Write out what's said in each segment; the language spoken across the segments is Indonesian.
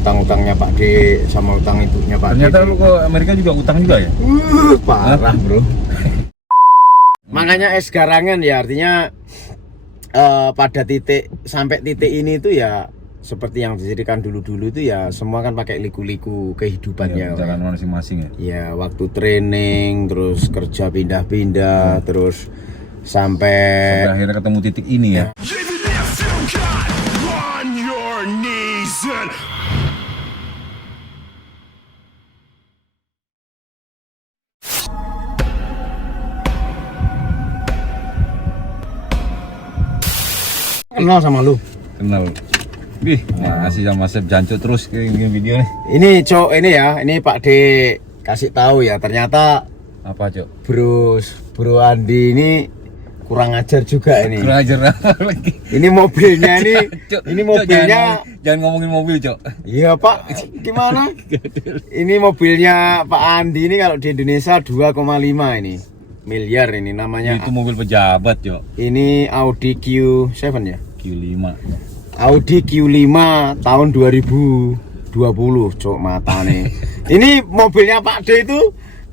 utang-utangnya Pak D sama utang ibunya Pak D. Ternyata lu ke Amerika juga utang juga ya? Parah bro. Makanya es garangan ya artinya pada titik sampai titik ini itu ya seperti yang dijadikan dulu-dulu itu ya semua kan pakai liku-liku kehidupannya. Jalan masing-masing ya. Ya waktu training terus kerja pindah-pindah terus sampai akhirnya ketemu titik ini ya. Kenal sama lu. Kenal. Wih, masih sama Chef Jancuk terus kayak video nih. Ini Cok, ini ya, ini Pak D kasih tahu ya, ternyata Apa, Cok? Bro Andi ini kurang ajar juga ini. Kurang ajar lagi. Ini mobilnya ini, Cok, ini mobilnya. jangan ngomongin mobil, Cok. Iya Pak, gimana? Ini mobilnya Pak Andi ini kalau di Indonesia 2,5 ini miliar ini namanya. Itu mobil pejabat, Cok. Ini Audi Q7 ya? Q5. Audi Q5 tahun 2020, Cok matane. Ini mobilnya Pak D itu,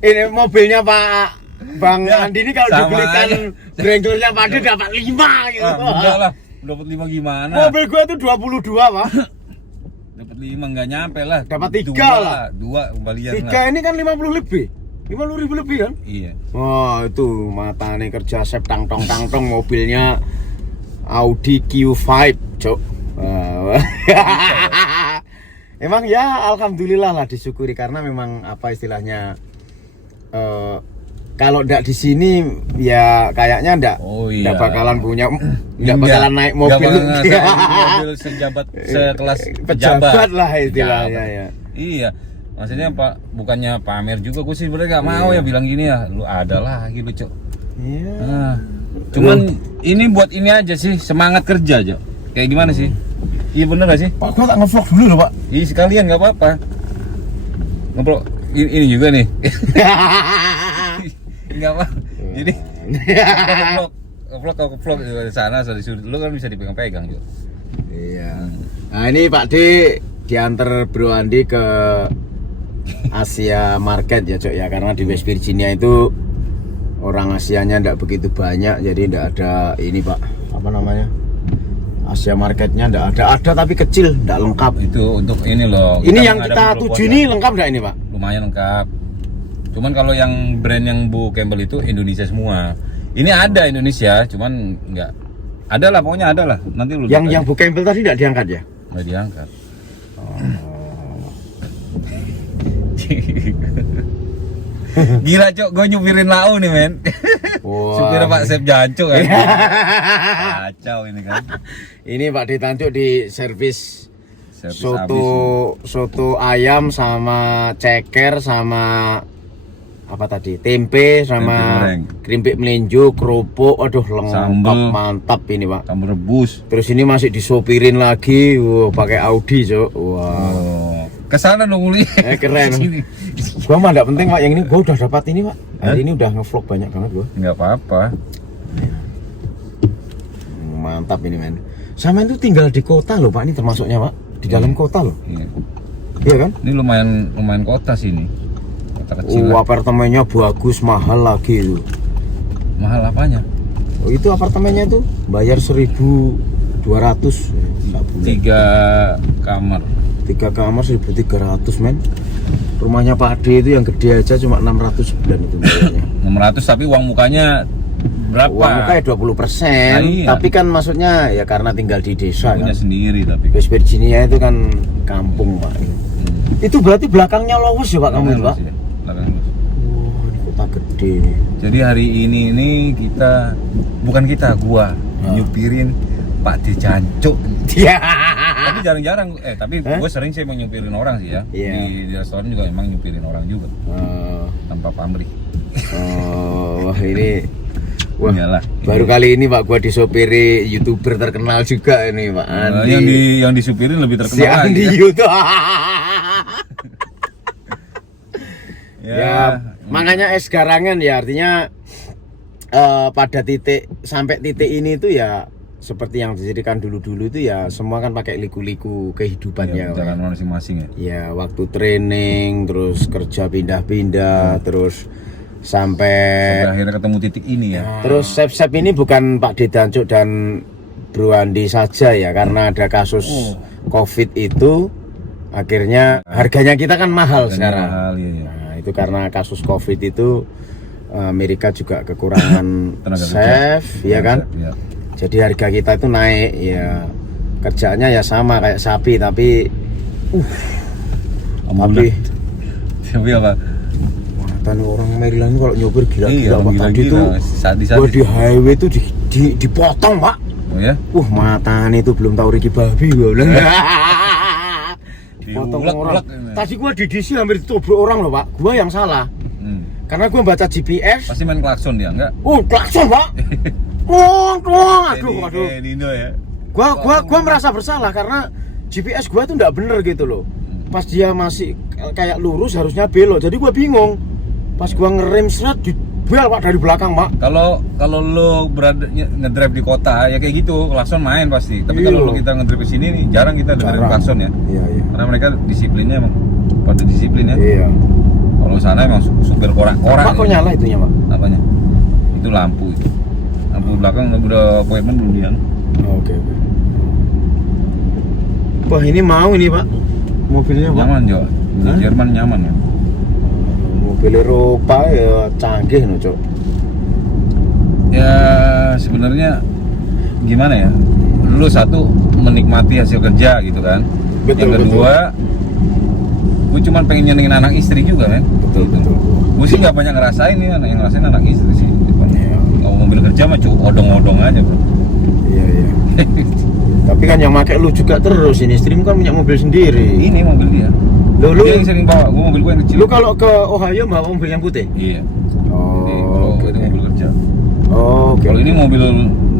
ini mobilnya Pak Bang Ya, Andi ini kalau dibelikan Wranglernya Pak D dapat 5 gitu. Enggak lah, dapat 5 gimana? Mobil gua itu 22, Pak. Dapat 5 enggak nyampe lah. Dapat 3 lah. 2 kembalian 3 lah. ini kan 50 lebih. 50.000 lebih kan? Iya. Wah, itu matane kerja sep tang-tong mobilnya Audi Q5, Cok. Emang ya alhamdulillah lah disyukuri karena memang apa istilahnya kalau ndak di sini ya kayaknya ndak bakalan punya ndak bakalan naik mobil mobil sekelas pejabat lah istilahnya ya. Iya. Maksudnya Pak, bukannya pamer juga, gue sih sebenarnya gak mau ya bilang gini ya. Lu ada lagi lu, Cok. Iya. Nah, cuman ini buat ini aja sih, semangat kerja, Cok. Kayak gimana sih? Iya bener gak sih? Pak, gua tak nge-vlog dulu loh, Pak. Iya sekalian nggak apa-apa. Ngobrol ini juga nih. Nggak apa. Jadi vlog di sana, lu kan bisa dipegang-pegang juga. Iya. Nah ini Pak D diantar Bro Andi ke Asia Market ya Cok ya, karena di West Virginia itu orang Asianya ndak begitu banyak, jadi ndak ada ini Pak, apa namanya, Asia Marketnya ndak ada tapi kecil, ndak lengkap. Itu untuk ini loh. Ini yang kita tuju ini lengkap ndak ini Pak? Lumayan lengkap. Cuman kalau yang brand yang Bu Campbell itu Indonesia semua. Ini ada Indonesia, cuman nggak ada lah, pokoknya ada lah. Nanti lu yang Bu Campbell tadi ndak diangkat ya? Nggak diangkat. Gila Cok, gue nyupirin lau nih men. Supir Pak Chef Jancuk kan. Kacau ini kan. Ini Pak Ditancuk di servis soto ayam sama ceker sama apa tadi, tempe sama keripik melinjo, kerupuk, aduh lengkap sambal, mantap ini Pak. Sambal rebus. Terus ini masih disopirin lagi, pakai Audi Cok. Wow. Kesana dong Uli. Keren. Gua mah enggak penting Pak, yang ini gua udah dapat ini Pak. Hari ini udah nge-vlog banyak banget gua. Enggak apa-apa. Mantap ini men. Sama itu tinggal di kota loh Pak, ini termasuknya Pak. Di dalam kota loh. Iya. Iya kan? Ini lumayan kota sini. Kota kecil. Apartemennya bagus, mahal lagi itu. Mahal apanya? Oh, itu apartemennya tuh bayar 1.200 enggak bulan. 3 kamar. 3 kamar 1.300 men. Rumahnya Pak D itu yang gede aja cuma 600 sebulan itu bayarnya. 600 tapi uang mukanya berapa? Uang mukanya 20%. Nah, iya. Tapi kan maksudnya ya karena tinggal di desa punya kan. Sendiri tapi. West Virginia itu kan kampung Pak. Itu berarti belakangnya Lowes ya Pak kamu itu Pak? Ya, belakang Lowes. Oh, ini kota gede nih. Jadi hari ini gua nyupirin Pak D Jancuk. Iya. Tapi jarang-jarang, tapi gue sering sih emang nyupirin orang sih ya. Di restoran juga emang nyupirin orang juga. Tanpa pamrih. Wah ini. Wah, iyalah, baru kali ini Pak gua disopiri YouTuber terkenal juga ini Pak Andi. Yang disupirin lebih terkenal si Andi ya. YouTube. Ya, makanya es garangan ya artinya pada titik sampai titik ini itu ya seperti yang dijadikan dulu-dulu itu ya semua kan pakai liku-liku kehidupannya. Jalan masing-masing ya. Ya waktu training, terus kerja pindah-pindah, terus sampai akhirnya ketemu titik ini ya. Terus Sep ini bukan Pak Dedancuk dan Bro Andi saja ya, karena ada kasus COVID itu akhirnya harganya kita kan mahal sekarang. Mahal, iya. Nah, itu karena kasus COVID itu Amerika juga kekurangan Tenaga chef, ya kan? Ya. Jadi harga kita itu naik ya. Kerjaannya ya sama kayak sapi tapi Tapi apa? Tani orang Maryland kalau nyopir gila-gila Pak. Tadi gila. tuh gua di highway tuh dipotong Pak. Oh ya? Matanya itu belum tahu Ricky Babi gua bilang. Dipotong orang. Tadi gua di DC hampir ditobrok orang loh Pak. Gua yang salah. Karena gua baca GPS. Pasti main klakson dia, enggak? Klakson Pak. Aduh. Dino ya. Gua merasa bersalah karena GPS gua tuh nggak bener gitu loh. Pas dia masih kayak lurus harusnya belok. Jadi gua bingung. Pas gua ngerem seret dibel Pak dari belakang Pak. Kalau lo berada ngedrive di kota ya kayak gitu, klakson main pasti. Tapi kalau kita ngedrive ke sini nih jarang kita dengerin klakson ya. Iya. Karena mereka disiplinnya emang pada disiplin ya. Iya. Kalau sana emang supir korak-korak. Pak kok nyala itunya Pak? Apanya? Itu lampu itu. Lampu belakang udah appointment belum dia. Oke. Wah ini mau ini Pak mobilnya Pak. Nyaman Jo. Di Jerman nyaman ya. Mobil Eropa ya canggih no Cok. Ya sebenarnya gimana ya? Lu satu menikmati hasil kerja gitu kan. Betul, yang kedua, gue cuma pengen nyenengin anak istri juga kan. Betul. Gue sih nggak banyak ngerasain nih, yang ngerasain anak istri sih. Kalau mobil kerja mah odong-odong aja bro. Iya. Tapi kan yang pakai lu juga terus, ini istrimu kan punya mobil sendiri. Ini mobil dia. Lu dia yang sering bawa, gue mobil gue yang kecil. Lu kalau ke Ohio bawa mobil yang putih? Iya. Jadi kalau itu mobil kerja. Kalau ini mobil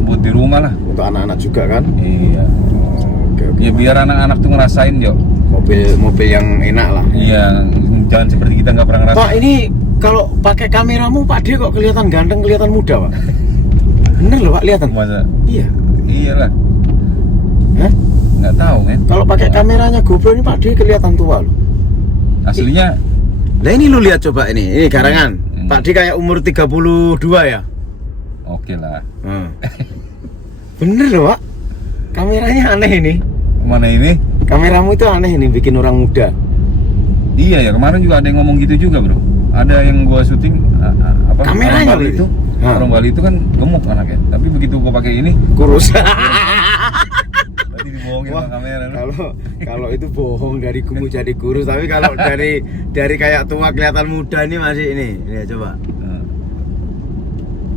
buat di rumah lah. Untuk anak-anak juga kan? Iya. Oke. Ya biar anak-anak tuh ngerasain Jo. Mobil yang enak lah. Iya, jangan seperti kita nggak pernah ngerasain. Pak ini kalau pakai kameramu Pak dia kok kelihatan ganteng, kelihatan muda Pak. Bener loh Pak, kelihatan. Masa? Iya. Iyalah. Hah? Nggak tahu men. Kalau pakai kameranya GoPro ini Pak dia kelihatan tua loh. Aslinya. Nah ini lu lihat coba ini garangan. Pak dia kayak umur 32 ya. Oke lah. Bener loh Pak. Kameranya aneh ini. Mana ini? Kameramu itu aneh ini, bikin orang muda. Iya ya, kemarin juga ada yang ngomong gitu juga bro. Ada yang gua syuting kameranya orang Bali itu. Orang Bali itu kan gemuk anaknya, tapi begitu gua pakai ini kurus. Berarti dibohongin sama kamera. Kalau itu bohong, dari gemuk jadi kurus. Tapi kalau dari kayak tua kelihatan muda ini masih ini. Lihat coba.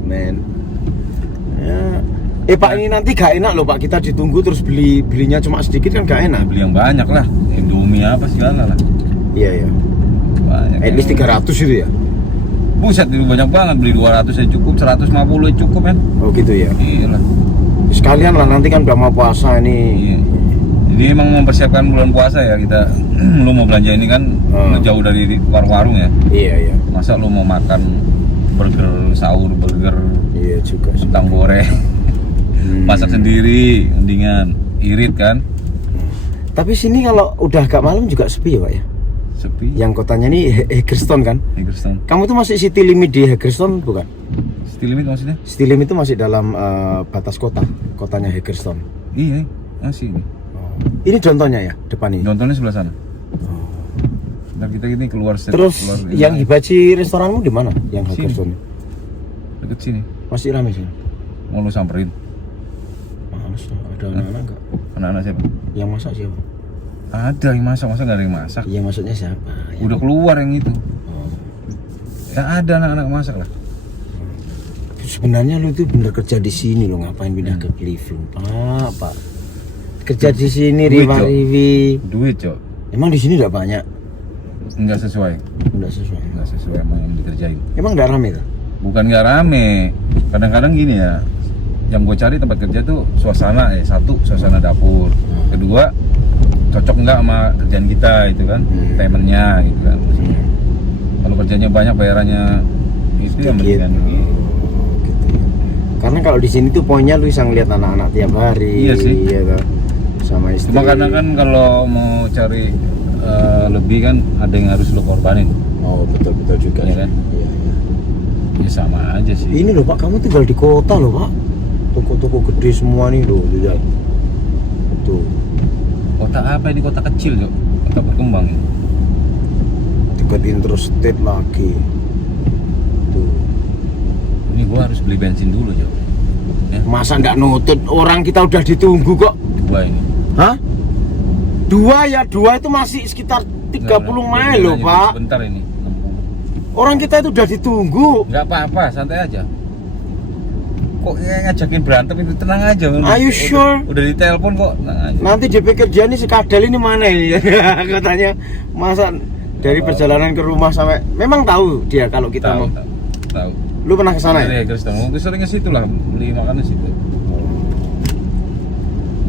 Men. Ya. Pak ini nanti gak enak loh Pak, kita ditunggu terus belinya cuma sedikit kan gak enak. Beli yang banyak lah, Indomie apa segala lah. Iya. Banyak. At least 300 itu ya. Buset itu banyak banget, beli 200 aja cukup, 150 aja cukup kan. Oh gitu ya. Iya lah. Sekalian lah nanti kan udah mau puasa ini. Iya. Jadi emang mempersiapkan bulan puasa ya kita. Lu mau belanja ini kan lu jauh dari warung-warung ya. Iya. Masa lu mau makan burger sahur, burger. Iya juga. Kentang goreng. Masak sendiri, mendingan irit kan. Tapi sini kalau udah agak malam juga sepi ya Pak ya? Sepi. Yang kotanya ini Hagerstown kan? Hagerstown. Kamu tuh masih city limit di Hagerstown bukan? City limit maksudnya? City limit itu masih dalam batas kotanya Hagerstown. Iya, masih ini. Ini contohnya ya, depan ini? Contohnya sebelah sana. Ntar kita ini keluar. Terus keluar yang Hibachi restoranmu di mana? Yang sini. Hagerstown? Deket sini. Masih ramai sih? Mau lu samperin? Males, ada anak-anak enggak? Anak-anak siapa? Yang masak siapa? Ada yang masak, masa nggak ada yang masak? Iya maksudnya siapa? Udah keluar yang itu. Oh. Ya ada anak-anak masak lah. Sebenarnya lu itu bener kerja di sini lo, ngapain pindah ke Cleveland? Pak. Kerja di sini rivi. Duit, Cok. Emang di sini enggak banyak? Enggak sesuai. Enggak sesuai sama yang dikerjain. Emang enggak rame tuh? Bukan nggak rame. Kadang-kadang gini ya. Yang gue cari tempat kerja tuh suasana satu suasana dapur, kedua cocok nggak sama kerjaan kita itu kan, paymentnya gitu kan. Kalau kerjanya banyak bayarannya itu yang mendingan gitu. Karena kalau di sini tuh poinnya lu bisa ngeliat anak-anak tiap hari. Iya sih. Iya kan. Sama istri. Cuma karena kan kalau mau cari lebih kan ada yang harus lo korbanin. Oh betul juga. Iya kan? Iya. Ya sama aja sih. Ini loh Pak, kamu tinggal di kota loh Pak. Toko-toko gede semua nih loh, lihat. Tuh. Kota apa ini? Kota kecil, Cok. Kota berkembang ini. Dekat interstate lagi. Tuh. Ini gua harus beli bensin dulu, Cok. Ya. Masa nggak nutut? Orang kita udah ditunggu kok. 2 ini. Hah? 2 itu masih sekitar 30 mile loh Pak. Sebentar ini. 60. Orang kita itu udah ditunggu. Nggak apa-apa, santai aja. Kok ngajakin berantem itu, tenang aja. Are you sure? Udah ditelepon kok, tenang aja. Nanti DP kerja nih si Kadel ini mana ini? Katanya masa dari perjalanan ke rumah sampai memang tahu dia kalau kita mau. Tahu. Lu pernah ke sana ya? Iya, Kristen. Mungkin sering ke situ lah, beli makanan situ.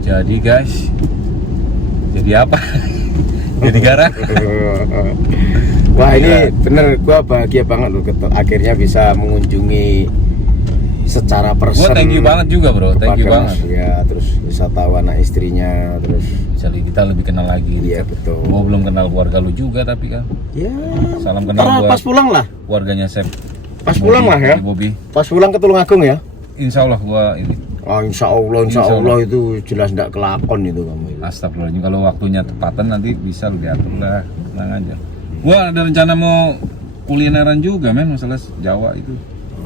Jadi guys, jadi apa? Jadi garang. Wah ini bener, gua bahagia banget loh akhirnya bisa mengunjungi secara person. Gua thank you banget juga bro, thank you banget. Ya terus bisa tahu anak istrinya, terus jadi kita lebih kenal lagi. Iya betul. Gua belum kenal keluarga lu juga tapi kan. Ya. Salam kenal Ntar buat pas pulang lah. Keluarganya Sep. Pas pulang lah ya. Bobby. Pas pulang ke Tulungagung ya. Insya Allah gua ini. Oh, insya Allah itu jelas tidak kelakon itu kamu. Astagfirullahaladzim, kalau waktunya tepatan nanti bisa lu diatur lah, tenang aja. Gua ada rencana mau kulineran juga men, masalah Jawa itu.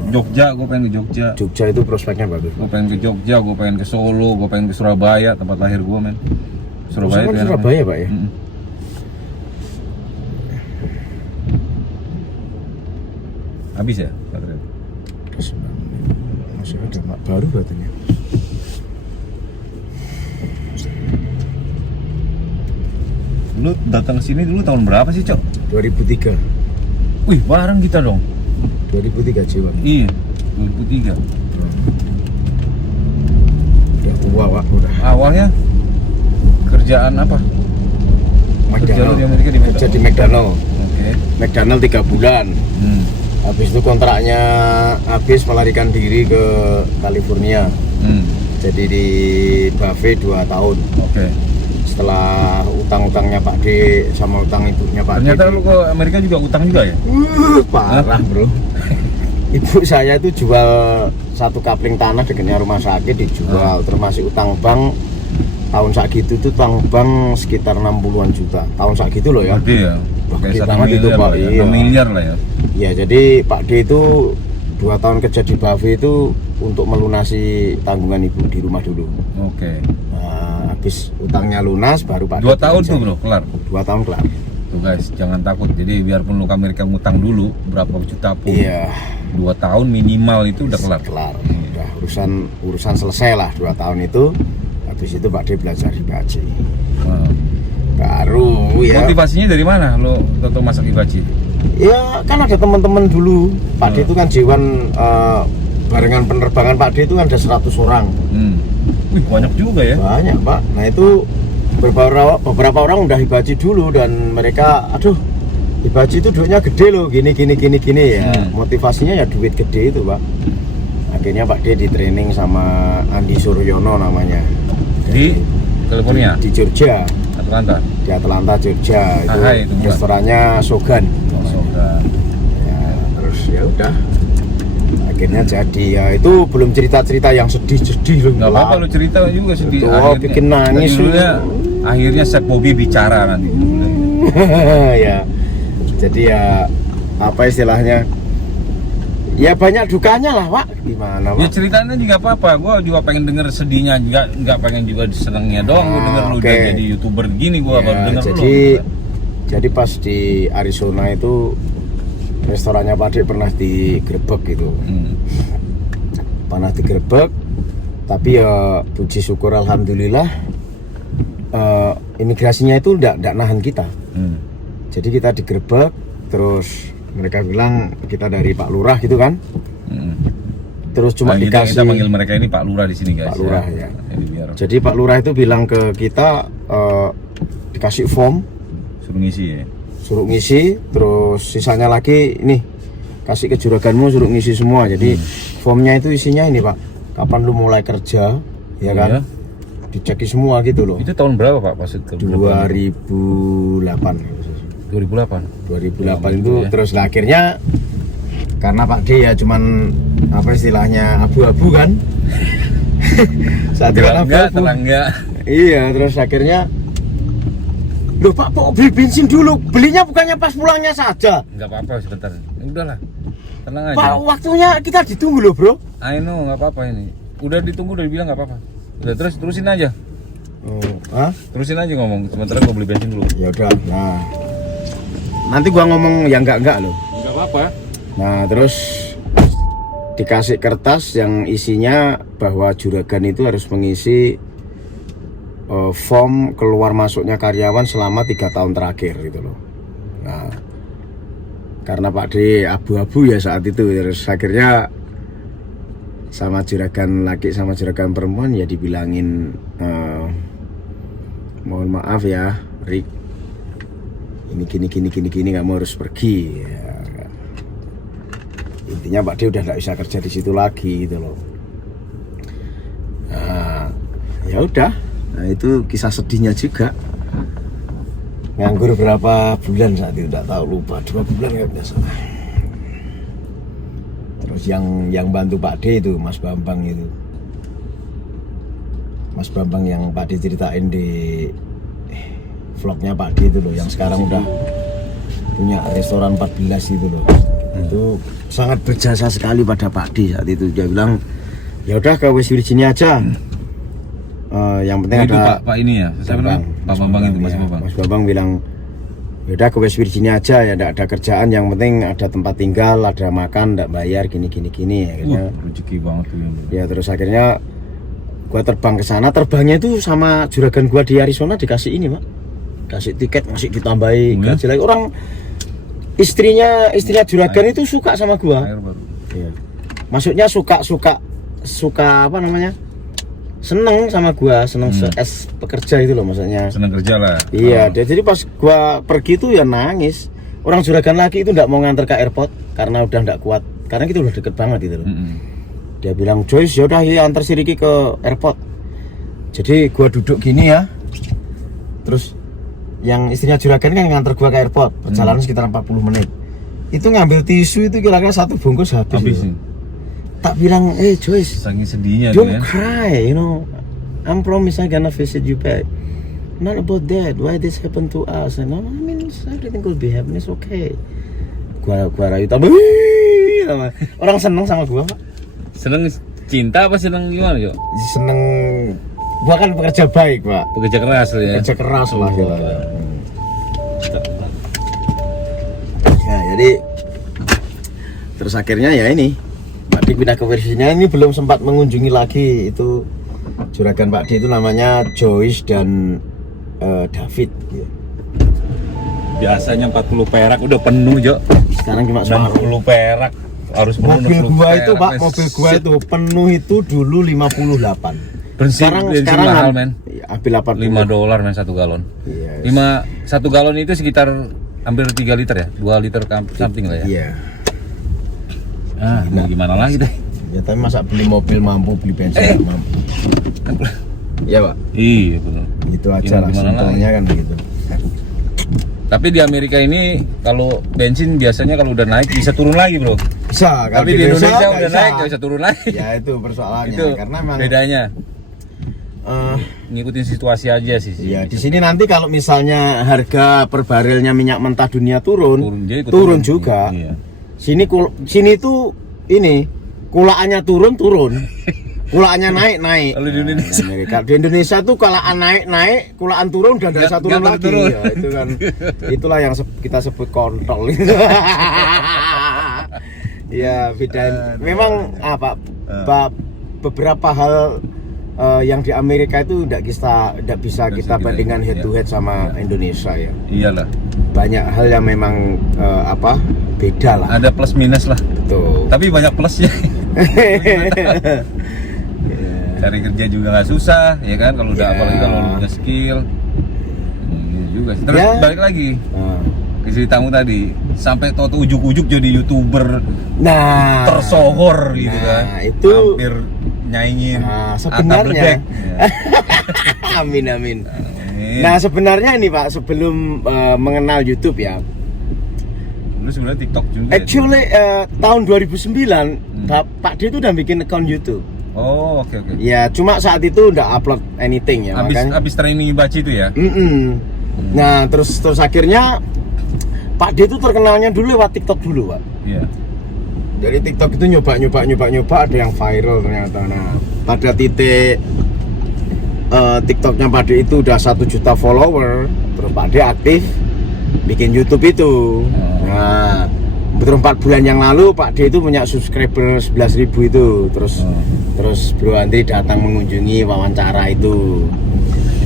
Jogja, gue pengen ke Jogja. Jogja itu prospeknya bagus. Gue pengen ke Jogja, gue pengen ke Solo, gue pengen ke Surabaya, tempat lahir gue men. Surabaya itu Surabaya Pak ya. Habis ya baterai? Masih ada mak baru baterainya. Lu datang ke sini dulu tahun berapa sih, Cok? 2003. Wih, bareng kita dong. 2003 jiwa. Iya, 2003. Udah tua Pak, udah. Awalnya kerjaan apa? Kerja lu di Amerika di Kerja di McDonald. Oke. McDonald 3 bulan. Habis itu kontraknya habis, melarikan diri ke California. Jadi di buffet 2 tahun. Oke. Setelah utang-utangnya Pak D sama utang ibunya Pak D. Ternyata lu ke Amerika juga utang juga ya? Parah bro. Ibu saya itu jual 1 kapling tanah dekatnya rumah sakit dijual, termasuk utang bank. Tahun saat gitu tuh utang bank sekitar 60-an juta. Tahun saat gitu loh ya. Gede ya. Gede banget itu Pak. Iya. 6 miliar lah ya. Iya, jadi Pak D itu 2 tahun kerja di buffet itu untuk melunasi tanggungan ibu di rumah dulu. Oke. Nah, habis utangnya lunas baru Pak D 2 tahun kerja. tuh bro, kelar. 2 tahun kelar. Tuh guys, jangan takut. Jadi biarpun lu ke Amerika ngutang dulu berapa juta pun. Iya. 2 tahun minimal itu udah kelar. Kelar. Udah urusan selesai lah 2 tahun itu. Habis itu Pak D belajar hibachi. Wow. Baru ya. Motivasinya dari mana lo untuk masak hibachi? Ya kan ada teman-teman dulu. Pak D itu kan Jiwan barengan penerbangan Pak D itu kan ada 100 orang. Wih, banyak juga ya. Banyak Pak. Nah itu beberapa orang udah hibachi dulu dan mereka, aduh, hibachi itu duitnya gede loh, gini ya. Motivasinya ya duit gede itu Pak. Akhirnya Pak D di training sama Andi Suryono namanya. Di California? Di Georgia. Atlanta? Di Atlanta, Georgia. Itu Ahai, itu restorannya Shogun. Shogun. Ya, terus ya udah. Akhirnya jadi ya, itu belum cerita-cerita yang sedih-sedih loh. Nggak apa-apa lu cerita juga sedih. Oh, bikin nangis. Akhirnya Chef Bobby bicara nanti. Ya. Jadi ya apa istilahnya? Ya banyak dukanya lah Pak. Gimana Pak? Ya ceritanya juga apa-apa. Gua juga pengen denger sedihnya, juga nggak pengen juga senengnya doang. Gua denger lu udah jadi YouTuber gini, gua baru denger lu. Jadi pas di Arizona itu restorannya Pak D pernah digerebek gitu. Pernah digerebek, tapi ya puji syukur alhamdulillah imigrasinya itu enggak nahan kita. Jadi kita digerebek, terus mereka bilang kita dari Pak Lurah gitu kan. Terus cuma dikasih. Kita manggil mereka ini Pak Lurah di sini guys. Pak Lurah ya. Jadi Pak Lurah itu bilang ke kita dikasih form, suruh ngisi ya. Suruh ngisi, terus sisanya lagi ini kasih ke juraganmu suruh ngisi semua. Jadi formnya itu isinya ini Pak, kapan lu mulai kerja, ya kan? Iya. Dicek semua gitu loh. Itu tahun berapa Pak pas itu? 2008. 2008. 2008 Ya, itu ya. terus lah, akhirnya karena Pak D ya cuman apa istilahnya abu-abu kan. Saat itu kan Enggak, abu-abu. tenang enggak. Iya, terus akhirnya loh Pak, kok beli bensin dulu? Belinya bukannya pas pulangnya saja? Enggak apa-apa sebentar. Udahlah. Tenang aja. Pak, waktunya kita ditunggu loh bro. I know, enggak apa-apa ini. Udah ditunggu, udah dibilang enggak apa-apa. Udah terusin aja. Hah? Terusin aja ngomong. Sementara gua beli bensin dulu. Ya udah, nah nanti gua ngomong yang enggak loh. Enggak apa-apa. Nah terus dikasih kertas yang isinya bahwa juragan itu harus mengisi form keluar masuknya karyawan selama 3 tahun terakhir gitu loh. Nah karena Pak D abu-abu ya saat itu, terus akhirnya sama juragan laki sama juragan perempuan ya dibilangin mohon maaf ya Rick, ini gini kamu harus pergi ya. Intinya Pak D udah nggak bisa kerja di situ lagi gitu loh. Nah ya udah, nah itu kisah sedihnya juga. Nganggur berapa bulan saat itu nggak tahu, lupa 2 bulan kayak biasa. Terus yang bantu Pak D itu Mas Bambang itu, Mas Bambang yang Pak D ceritain di vlognya Pak D itu loh, yang sekarang udah punya restoran 14 itu loh. Itu sangat berjasa sekali pada Pak D saat itu. Dia bilang ya udah ke West Virginia aja. Yang penting itu ada Pak ini ya. Saya bilang Pak Bambang itu, Mas Bambang. Mas Bambang bilang ya udah ke West Virginia aja ya, enggak ada kerjaan, yang penting ada tempat tinggal, ada makan, enggak bayar gini. Akhirnya Rezeki banget tuh yang. ya terus akhirnya gua terbang ke sana. Terbangnya itu sama juragan gua di Arizona dikasih ini, Pak. Kasih tiket, masih ditambahi gaji lagi. Orang istrinya juragan itu suka sama gua. Air baru. Iya. Maksudnya suka apa namanya? Seneng sama gua, seneng pekerja itu loh maksudnya. Senang kerja lah. Iya, jadi pas gua pergi tuh ya nangis. Orang juragan laki itu enggak mau nganter ke airport karena udah enggak kuat. Karena kita udah deket banget gitu loh. Dia bilang, "Joyce, yaudah ya antar si Ricky ke airport." Jadi gua duduk gini ya. Terus yang istrinya juragan kan nganter gua ke airport, perjalanan sekitar 40 menit. Itu ngambil tisu itu kira-kira 1 bungkus habis. Habis. Tak bilang, Joyce, Saking sedihnya don't dia. cry, you know. I'm promise I gonna visit you back. Not about that. Why this happened to us? And I mean, everything will be happen. It's okay. Gua rayu tambah. Orang seneng sama gua, Pak. Seneng cinta apa seneng gimana, Jo? Seneng. Gua kan pekerja baik, Pak. Pekerja keras ya. Pekerja keras lah gitu. Ya, jadi terus akhirnya ya ini Pak D pindah ke Virginia. Ini belum sempat mengunjungi lagi itu juragan Pak D itu namanya Joyce dan David ya. Biasanya 40 perak udah penuh, Jo. Sekarang cuma 60 perak harus penuh. mobil 60 gua itu, perak, Pak, men. mobil gua itu penuh itu dulu 58. Bensin mahal, men. Ambil 80. $5 men 1 galon. Yes. 1 galon itu sekitar hampir 3 liter ya, 2 liter something lah ya. Iya. Mau gimana lagi deh? Ya tapi masa beli mobil mampu, beli bensin nggak mampu. Iya, Pak. Iya benar. Itu aja lah simpelnya kan begitu. Tapi di Amerika ini kalau bensin biasanya kalau udah naik bisa turun lagi, Bro. Bisa, kalau Tapi di Indonesia nggak udah bisa. naik nggak bisa turun lagi. Ya itu persoalannya, Itu karena memang bedanya. Ngikutin situasi aja sih. ya di sini nanti kalau misalnya harga per barelnya minyak mentah dunia turun dia ikut turun juga. Iya. Sini tuh ini kulaannya turun, kulaannya naik. Kalau di Indonesia, Amerika, di Indonesia tuh kulaan naik, kulaan turun dan nggak bisa turun nggak lagi. turun. Ya, itu kan itulah yang kita sebut kontol. Ya beda. Memang beberapa hal yang di Amerika itu tidak bisa kita bandingkan head to head sama Indonesia ya. Iyalah. Banyak hal yang memang beda lah. Ada plus minus lah. Betul. Tapi banyak plusnya. Cari kerja juga nggak susah, ya kan? Kalau udah apalagi kalau udah skill. Ini juga sih. Terus balik lagi ke ceritamu tadi, sampai tahu ujuk-ujuk jadi YouTuber tersohor gitu kan. Itu hampir nyaingin sebenarnya. Atta Bledek. Amin amin. Amin. Nah sebenarnya ini Pak, sebelum mengenal YouTube ya, Lu sebenarnya TikTok juga. actually tahun 2009 Pak D itu udah bikin account YouTube. Oh, oke. Ya cuma saat itu udah upload anything ya. Abis training baci itu ya. Nah terus akhirnya Pak D itu terkenalnya dulu lewat TikTok dulu Pak. Iya. Jadi TikTok itu nyoba ada yang viral ternyata. Nah pada titik TikToknya Pak D itu udah 1 juta follower, terus Pak D aktif bikin YouTube itu. Nah betul 4 bulan yang lalu Pak D itu punya subscriber 11.000 itu. Terus Bro Andri datang mengunjungi wawancara itu.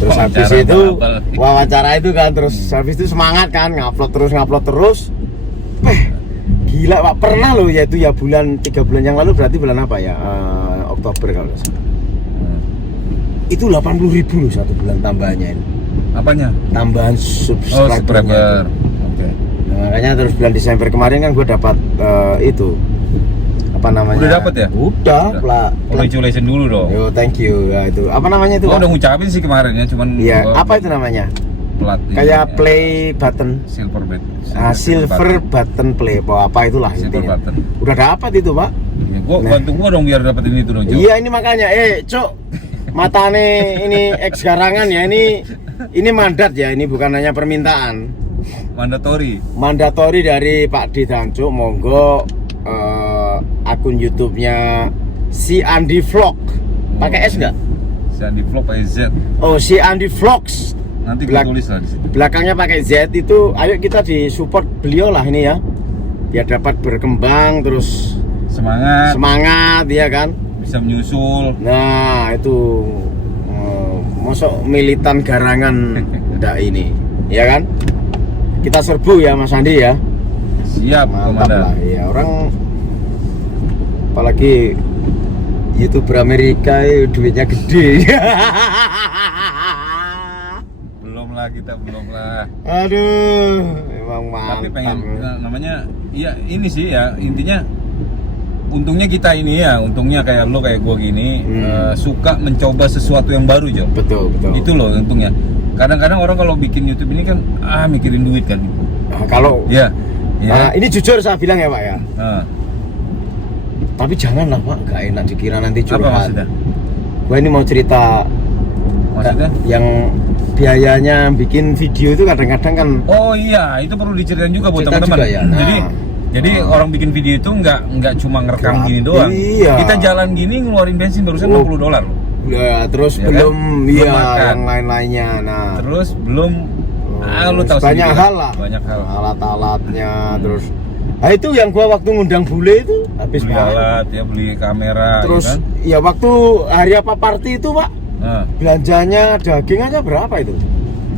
Terus habis itu wawancara itu kan, terus habis itu semangat kan, ngupload terus. Gila Pak, pernah loh ya itu ya 3 bulan yang lalu, berarti bulan apa ya? Oktober kalau nggak salah. Itu 80.000 loh 1 bulan tambahannya ini. Apanya? Tambahan subscriber. Oke. Nah, makanya terus bulan Desember kemarin kan gue dapat itu apa namanya? Udah dapat ya? Udah, Pak. Congratulations dulu dong. Yo, thank you. Ya itu. Apa namanya itu? Gua udah ngucapin sih kemarin ya, cuman Iya, apa itu namanya? Plat. Kayak play button. Silver Button play apa itulah Silver intinya. button. Udah dapat itu, Pak. Ya, bantu gua dong biar dapetin itu dong, Jo. Iya, ini makanya Cok. Matane ini ex garangan ya, ini mandat ya, ini bukan hanya permintaan. Mandatori dari Pak D dan Cok, monggo akun YouTube-nya si Andi Vlog. Pakai S enggak? Si Andi Vlog pakai Z. Oh, si Andi Vlogs. Nanti gue tulis lah di situ. Belakangnya pakai Z itu, ayo kita disupport beliau lah ini ya. Biar dapat berkembang terus semangat ya kan. Bisa menyusul. Nah, itu mosok militan garangan ndak ini, ya kan? Kita serbu ya Mas Andi ya. Siap, Mantap Komandan. lah ya, orang apalagi YouTuber Amerika duitnya gede. belum lah. Aduh, emang mantap. Tapi pengen namanya ya ini sih ya, intinya untungnya kita ini ya, untungnya kayak lo kayak gua gini suka mencoba sesuatu yang baru, Jo. Betul. Itu loh untungnya. Kadang-kadang orang kalau bikin YouTube ini kan mikirin duit kan. Nah, kalau ya. Ini jujur saya bilang ya Pak ya. Tapi janganlah Pak, gak enak dikira nanti curhat. Apa maksudnya? Gua ini mau cerita. Maksudnya? Yang biayanya bikin video itu kadang-kadang kan. Oh iya, itu perlu diceritain juga buat Cerita teman-teman. juga ya? Nah. Jadi orang bikin video itu nggak cuma ngerekam gini doang. Iya. Kita jalan gini ngeluarin bensin barusan $60. Ya, terus Ya belum kan? iya Belum makan. yang lain-lainnya. Nah, Terus belum lu tahu banyak sendiri, hal lah. Banyak hal. Alat-alatnya terus. Nah, itu yang gua waktu ngundang bule itu habis Beli banget. alat ya, beli kamera Terus ya kan? ya waktu hari apa party itu Pak, belanjanya daging aja berapa itu?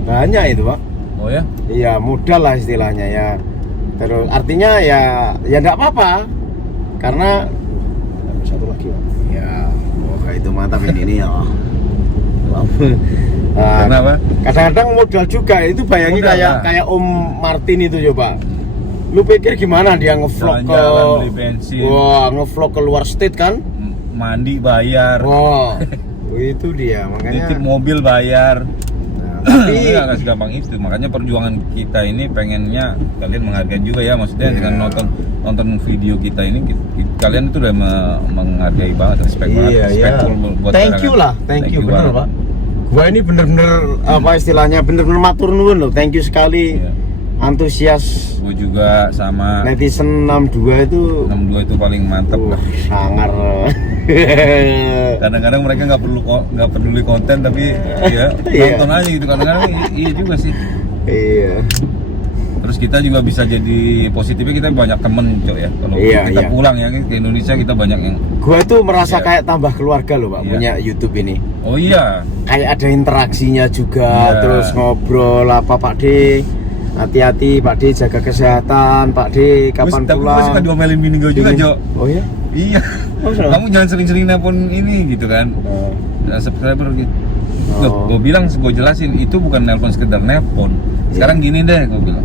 Banyak itu Pak. Oh ya? Iya, modal lah istilahnya ya. Terus artinya ya enggak apa-apa. Karena satu lagi Pak. Ya, itu mantap ini ya. Kenapa? Kadang-kadang modal juga itu, bayangin Modal kayak Om Martin itu coba. Lu pikir gimana dia ngevlog ke Jalan-jalan beli bensin. Wah, ngevlog ke luar state kan? Mandi bayar. Wah. Itu dia makanya. Titip mobil bayar. Tapi nggak segampang itu, makanya perjuangan kita ini pengennya kalian menghargai juga ya, maksudnya dengan nonton video kita ini kalian itu udah menghargai banget, respect banget, respectful buat thank you lah, thank you bener Pak. Gua ini bener-bener apa istilahnya, bener-bener matur nuwun loh, thank you sekali. Antusias. Gue juga sama. Netizen 62 itu paling mantep lah. Sangar. Kadang-kadang mereka nggak peduli konten tapi ya nonton aja gitu, kadang-kadang iya juga sih. Iya. Terus kita juga bisa jadi positifnya, kita banyak temen Cok ya. Kalau kita pulang ya ke Indonesia kita banyak yang. Gua tuh merasa kayak tambah keluarga loh Pak, punya YouTube ini. Oh iya. Kayak ada interaksinya juga, terus ngobrol apa Pak D. Hati-hati Pak D, jaga kesehatan Pak D, kapan pulang. Tapi gue suka diomelin bini gue juga, Jo. Oh iya? Iya. Kamu jangan sering-sering nelpon ini gitu kan. Subscriber gitu. Gue bilang, gue jelasin itu bukan nelpon sekedar nelpon. Sekarang gini deh, gue bilang.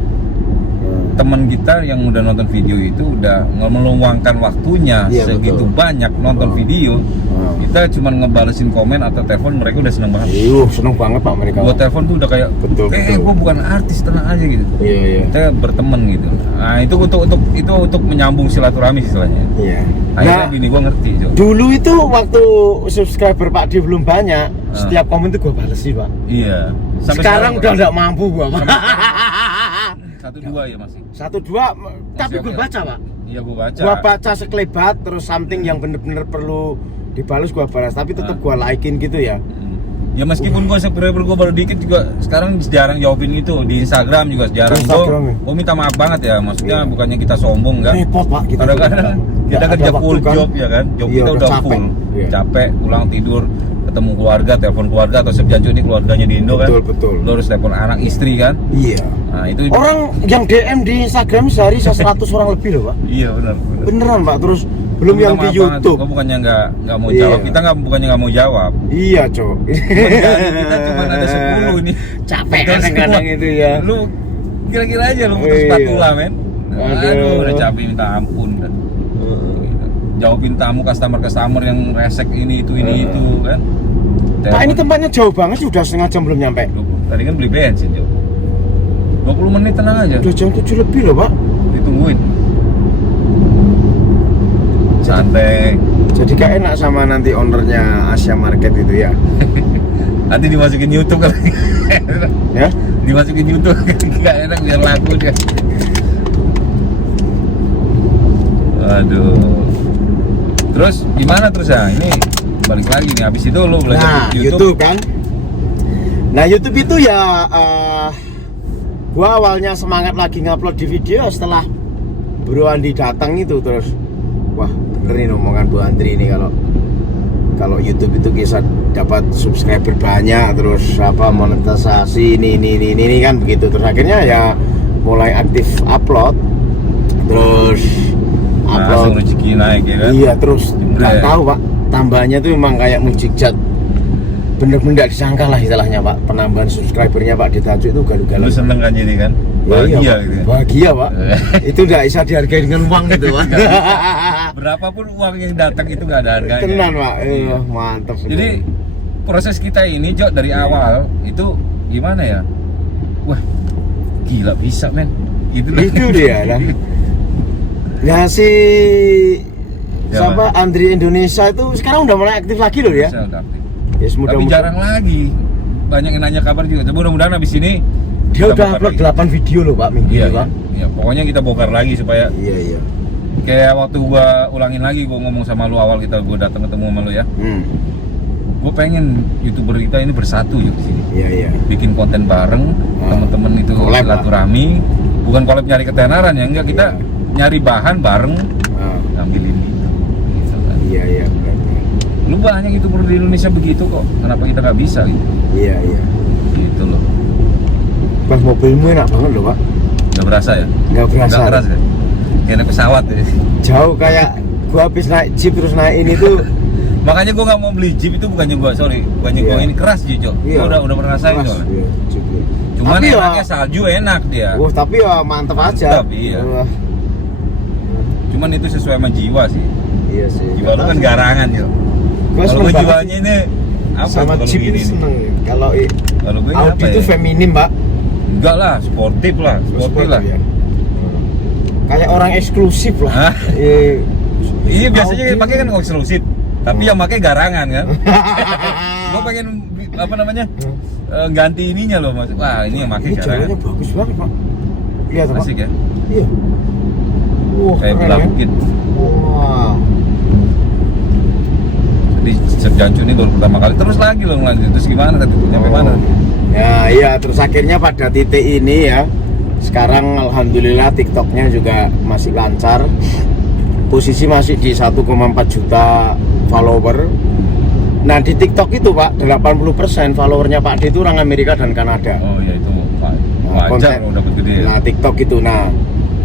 teman kita yang udah nonton video itu udah meluangkan waktunya Iya, segitu betul. banyak nonton video, kita cuma ngebalesin komen atau telepon, mereka udah seneng banget. Seneng banget Pak mereka. Gua telepon tuh udah kayak, Betul. gua bukan artis, tenang aja gitu. Iya. Kita berteman gitu. Nah itu untuk menyambung silaturahmi istilahnya. Iya. Akhirnya Nah, bini gua ngerti, Jo. dulu itu waktu subscriber Pak D belum banyak, setiap komen tuh gua bales sih Pak. Iya. Sekarang udah nggak mampu gua Pak. 1-2 ya masih. 1-2, tapi Masih gue oke. baca Pak. Iya gua baca. Gua baca sekelebat, terus something yang bener-bener perlu dibalas gua balas, tapi tetap gua likein gitu ya. Ya meskipun gua subscriber gua baru dikit juga sekarang jarang jawabin itu di Instagram juga jarang. Instagram ya? Gua minta maaf banget ya, maksudnya Iya. bukannya kita sombong enggak. Repot Pak kita. Kadang-kadang kita Nggak kerja ada full waktu, kan? job ya kan, job Iya, kita udah udah capek. full, Iya. capek, pulang tidur, ketemu keluarga, telepon keluarga atau Sebjancu ini keluarganya di Indo kan. Betul. Lo harus telepon anak istri kan. Iya. Nah itu Orang yang DM di Instagram sehari 100 orang lebih loh Pak. iya benar. Beneran Pak, terus belum Gua yang minta di maaf banget, YouTube. gua bukannya nggak mau Iya. jawab, kita bukannya nggak mau jawab. Iya Cok. Kita cuma ada 10 ini. Capek Betul kadang-kadang semua. itu ya. Lu kira-kira aja lu putus Iya. spatula men. Aduh. Aduh, udah capek minta ampun dah. Jawabin tamu customer yang resek ini itu kan. Pak ini tempatnya jauh banget sih, udah setengah jam belum nyampe. Tadi kan beli bensin, Jo. 20 menit tenang aja. Udah jam 7 lebih loh Pak. Ditungguin. Santai. Jadi gak enak sama nanti ownernya Asia Market itu ya. Nanti dimasukin YouTube kali. Ya? Dimasukin YouTube gak enak biar laku dia. Aduh. Terus gimana terus ya? Ini balik lagi nih. Habis itu lu belajar Nah, YouTube kan. Nah, YouTube itu ya gua awalnya semangat lagi ngupload di video setelah Bro Andi datang itu, terus wah, bener nih omongan Bu Andri ini kalau YouTube itu bisa dapat subscriber banyak, terus monetisasi ini kan begitu. Terus akhirnya ya mulai aktif upload, terus langsung rezeki naik ya kan? Iya, terus Jember nggak ya? tahu Pak, tambahnya tuh memang kayak mujizat, bener-bener nggak disangka lah istilahnya Pak. Penambahan subscribernya Pak di Tanjung itu galu-galu. Lu seneng kan jadi kan? Bahagia Iya, Pak. gitu ya? Bahagia Pak. Itu nggak bisa dihargai dengan uang gitu Pak. Berapapun uang yang datang itu nggak ada harganya. Tenan Pak, mantap. Jadi proses kita ini Jo dari awal itu gimana ya? Wah, gila bisa men. Gitu loh. itu dia lah. Ya si siapa Andri Indonesia itu sekarang udah mulai aktif lagi loh ya. Bisa, udah aktif. Yes, Tapi mudah-mudahan. jarang lagi. Banyak yang nanya kabar juga. Mudah-mudahan habis ini Dia kita udah bongkar upload lagi. 8 video loh Pak minggu Iya, ini Pak. iya. Pokoknya kita bongkar lagi supaya Iya. kayak waktu gua ulangin lagi, gua ngomong sama lu awal gua datang ketemu sama lu ya. Gua pengen YouTuber kita ini bersatu yuk di sini. Iya. Bikin konten bareng, temen-temen itu Collab, silaturahmi. Bukan collab nyari ketenaran ya, enggak, kita nyari bahan bareng, ngambilin gitu kan. Iya. Lu banyak YouTuber di Indonesia begitu kok. Kenapa kita nggak bisa gitu? Iya. Gitu loh. Pas mobilmu enak banget loh Pak. Nggak berasa ya? Nggak berasa. Nggak keras ya? Kayak naik pesawat ya. Jauh kayak gua habis naik jeep terus naik ini tuh. Makanya gua nggak mau beli Jeep itu bukannya gua Iya. ini keras Jijo. Iya. Gua udah pernah rasain Keras, soalnya. iya, jeep, iya. Cuman Tapi ya- enaknya salju enak dia. Tapi ya mantep aja. Mantap, iya. Cuman itu sesuai sama jiwa sih. Iya sih. Jiwa lu kan garangan yo. Gua Kalau seneng gua banget jiwanya ini apa sama kalau jeep begini ini nih? seneng. Kalau Kalau gue ini Audi apa itu ya? feminim Pak. Enggak lah, sportif lah, sportif lah. Ya. Kayak orang eksklusif lah. Hah? Iya biasanya Audi. pakai kan eksklusif, tapi yang pakai garangan kan. Gua pengen apa namanya? Ganti ininya loh Mas. Wah, ini yang pakai Ini garangan. jalannya bagus banget Pak. Lihat Pak. Asik ya? Iya. Wah, Kayak keren, gelap ya. bukit. Wah. Di Sebjancu ini baru pertama kali. Terus lagi loh ngelanjut. Terus gimana tadi? Sampai mana? Ya iya, terus akhirnya pada titik ini ya, sekarang alhamdulillah TikToknya juga masih lancar. Posisi masih di 1,4 juta follower. Nah di TikTok itu Pak, 80% followernya Pak D itu orang Amerika dan Kanada. Oh ya itu wajar konten- loh dapat gede ya. Nah TikTok itu, nah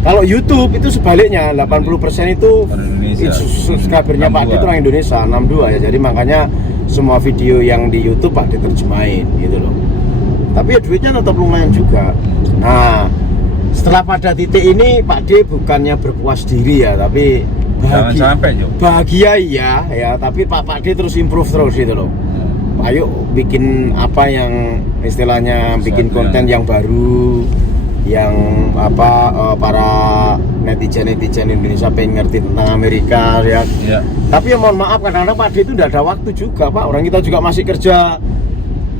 kalau YouTube itu sebaliknya 80% itu Orang Indonesia. subscribernya Pak D itu orang Indonesia 62 ya. Jadi makanya semua video yang di YouTube Pak D terjemahin gitu loh. Tapi ya duitnya tetap lumayan juga. Nah setelah setelah pada titik ini Pak D bukannya berpuas diri ya, tapi Jangan sampai Jo. bahagia iya ya, tapi Pak D terus improve terus gitu loh. Ayo bikin apa yang istilahnya bikin konten yang baru, yang apa para netizen Indonesia pengen ngerti tentang Amerika ya. Iya. Tapi ya mohon maaf kadang-kadang Pak D itu udah ada waktu juga Pak, orang kita juga masih kerja.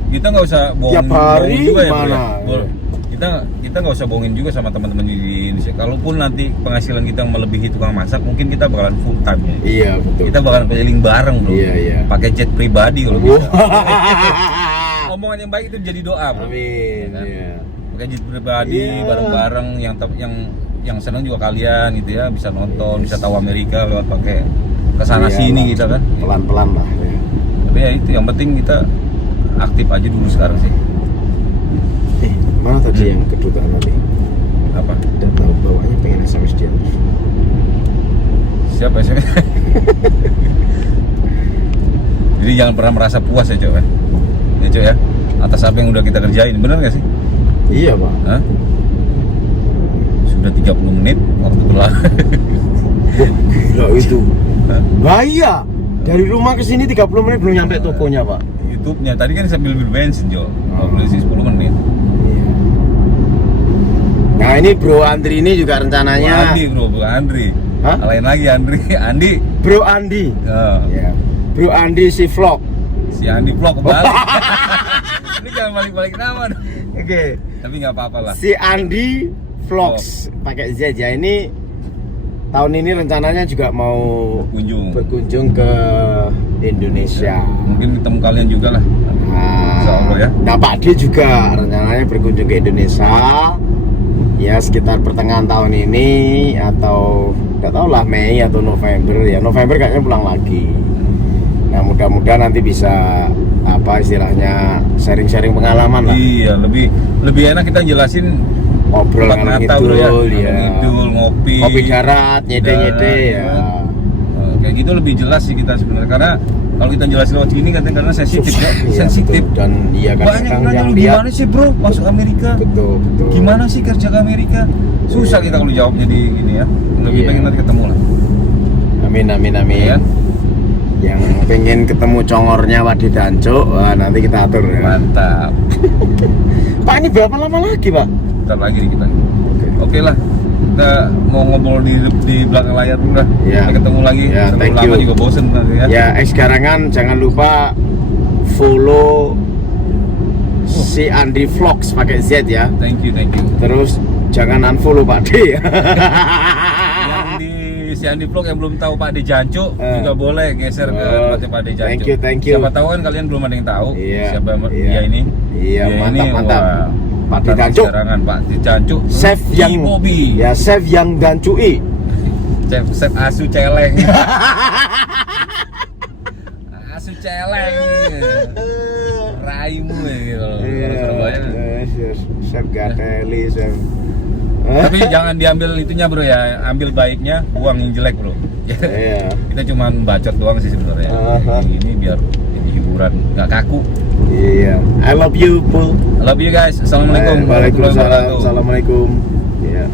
Kita nggak usah Tiap hari juga ya, Bro, mana? Bro. Kita nggak usah bohongin juga sama teman-teman di Indonesia. Kalaupun nanti penghasilan kita melebihi tukang masak, mungkin kita bakalan full time ya. Iya betul. Kita bakalan keliling bareng bro. Iya. Pakai jet pribadi kalau bisa. Omongan yang baik itu jadi doa bro. Amin. Ya kan? Iya. Pakai jet pribadi Iya. bareng-bareng yang senang juga kalian gitu ya, bisa nonton, bisa tahu Amerika lewat pakai kesana Iya, sini lah. gitu kan. Pelan-pelan lah. Ya. Tapi ya itu yang penting kita aktif aja dulu sekarang sih. Mana tadi yang kedutaan tadi? Apa? Udah tahu bawahnya pengen SMS dia. Siapa sih? Jadi jangan pernah merasa puas ya Cok ya. Ya Cok ya. Atas apa yang udah kita kerjain, bener gak sih? Iya Pak. Hah? Sudah 30 menit waktu berlalu. Gila itu. Bahaya. Dari rumah ke sini 30 menit belum nyampe tokonya Pak. YouTube-nya tadi kan sambil berbensin Jo. Kalau beli sih 10 menit. Nah ini Bro Andri ini juga rencananya. Bro Andri. Hah? Lain lagi Andi. Bro Andi. Oh, Ya. Bro Andi si vlog. si Andi vlog kembali. Ini jangan balik-balik nama dong. Oke. Tapi nggak apa-apa lah. Si Andi Vlogs pakai Z ya. Ini tahun ini rencananya juga mau berkunjung ke Indonesia. Mungkin ketemu kalian juga lah. Insya Allah ya. Nah Pak D juga rencananya berkunjung ke Indonesia. Ya sekitar pertengahan tahun ini atau nggak tahu lah Mei atau November ya. November kayaknya pulang lagi. Nah mudah-mudahan nanti bisa apa istilahnya sharing-sharing pengalaman lah. Iya, lebih enak kita jelasin Ngobrol tempat ngalor mata, bro, ya. ya. Ngidul, ngopi. Kopi darat, nyede-nyede ya. Kayak gitu lebih jelas sih kita sebenarnya, karena kalau kita jelasin lewat sini katanya karena sensitif ya, Iya, sensitif. betul. Dan iya kan Banyak kadang nanya yang lu lihat gimana sih bro masuk Amerika? betul. Gimana sih kerja ke Amerika? Susah kita kalau jawabnya di ini ya. Lebih Iya. pengen nanti ketemu lah. Amin. Iya. Yang pengen ketemu congornya Wadi Danco, wah, nanti kita atur ya. Mantap. Pak ini berapa lama lagi Pak? Bentar lagi nih kita. Oke. Oke lah. Kita mau ngobrol di belakang layar dulu lah. Iya. Sampai ketemu lagi. Ya, Terlalu thank lama you. juga bosen nanti ya. Ya, sekarang jangan lupa follow si Andi Vlogs pakai Z ya. Thank you. Terus jangan unfollow Pak D ya. Yang di si Andi Vlog yang belum tahu Pak De Jancu juga boleh geser ke tempatnya Pak De Jancu. Thank you. Siapa tahu kan kalian belum ada yang tahu siapa dia ini. Iya, Dia mantap. wah, Pak De Jancu. Serangan Pak De Jancu. Chef yang Bobby. Ya, chef yang gancui. Chef asu celeng. Asu celeng. Raimu ya gitu. Orang Surabaya. Chef gateli, chef. Tapi jangan diambil itunya bro ya, ambil baiknya, buang yang jelek bro. Iya. Kita cuma bacot doang sih sebenarnya. Ini biar jadi hiburan, nggak kaku. Iya. I love you, Pul. I love you guys. Assalamualaikum. Waalaikumsalam. Assalamualaikum. Iya.